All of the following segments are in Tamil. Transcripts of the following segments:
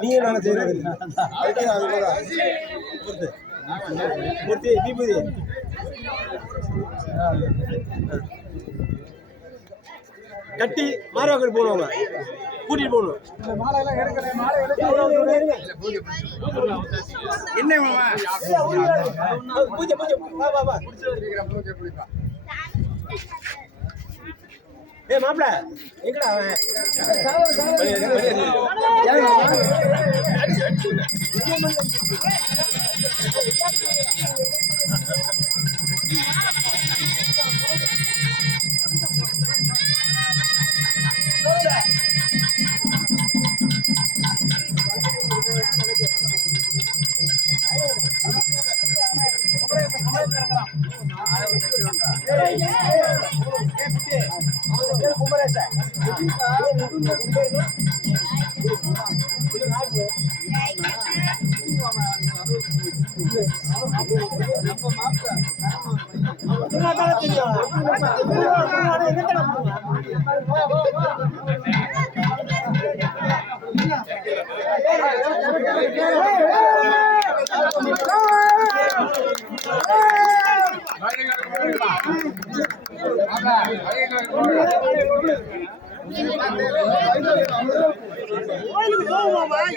நீங்க நானே செய்யறது கட்டி மாறாக்கள் போனவங்க கூட்டிட்டு போகணும். என்ன பூஜை பூஜை ஏ மாப்பிள எங்கடா அவன்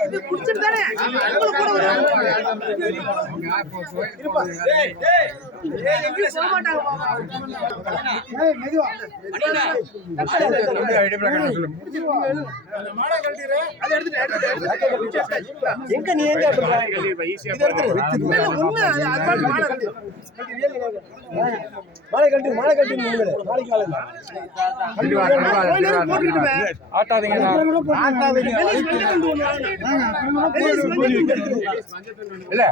இது குடிச்சிட்டு தானே எங்க நீ எங்க மாலை கட்டி நாளைக்கு ஆட்டாதீங்க இல்ல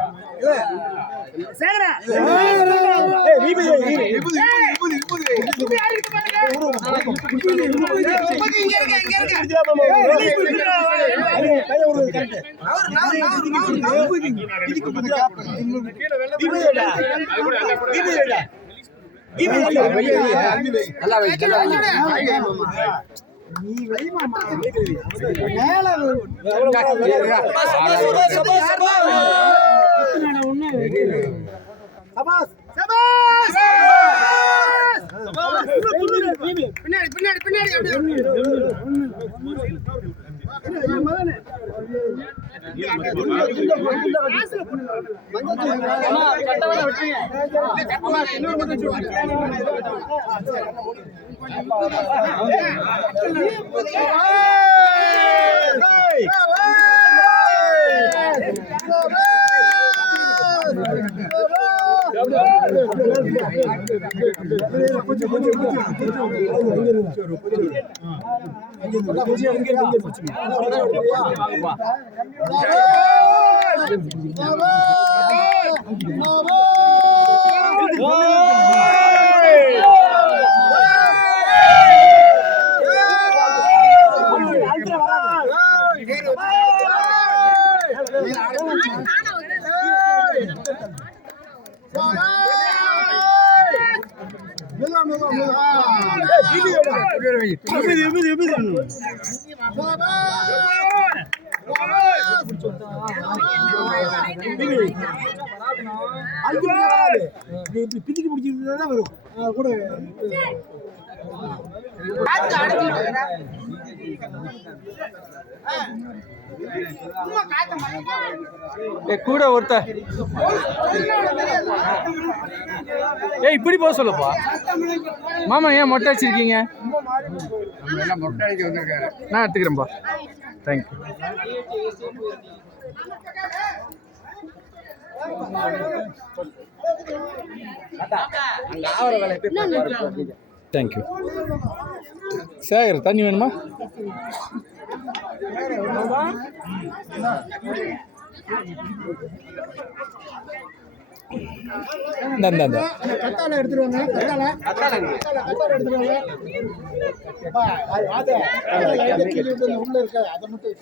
பிடிக்க பிடிச்சிருந்தா வரும் கூட கூட ஒருத்த இப்படி போக சொல்லப்பா மாமா ஏன் மொட்டை வச்சிருக்கீங்க நான் எடுத்துக்கிறேன்ப்பா தேங்க்யூ தேங்க்யூ சேகர் தண்ணி வேணுமா கத்தால எடுத்துருவாங்க உள்ள இருக்க அதை மட்டும்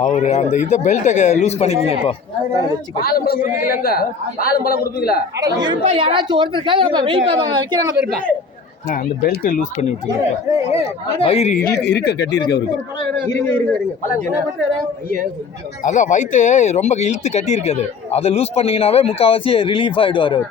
அவர் அந்த இதை பெல்ட்டை லூஸ் பண்ணிக்கங்க இப்போ. யாராச்சும் ஒருத்தர் வைக்கிறாங்க. அந்த பெல்ட்டை லூஸ் பண்ணி விட்டுருங்க இப்போ. வயிறு இருக்க கட்டியிருக்கு அவருக்கு. அதான் வயிற்று ரொம்ப இழுத்து கட்டியிருக்குது. அதை லூஸ் பண்ணிங்கனாவே முக்கால்வாசி ரிலீஃப் ஆகிடுவார் அவர்.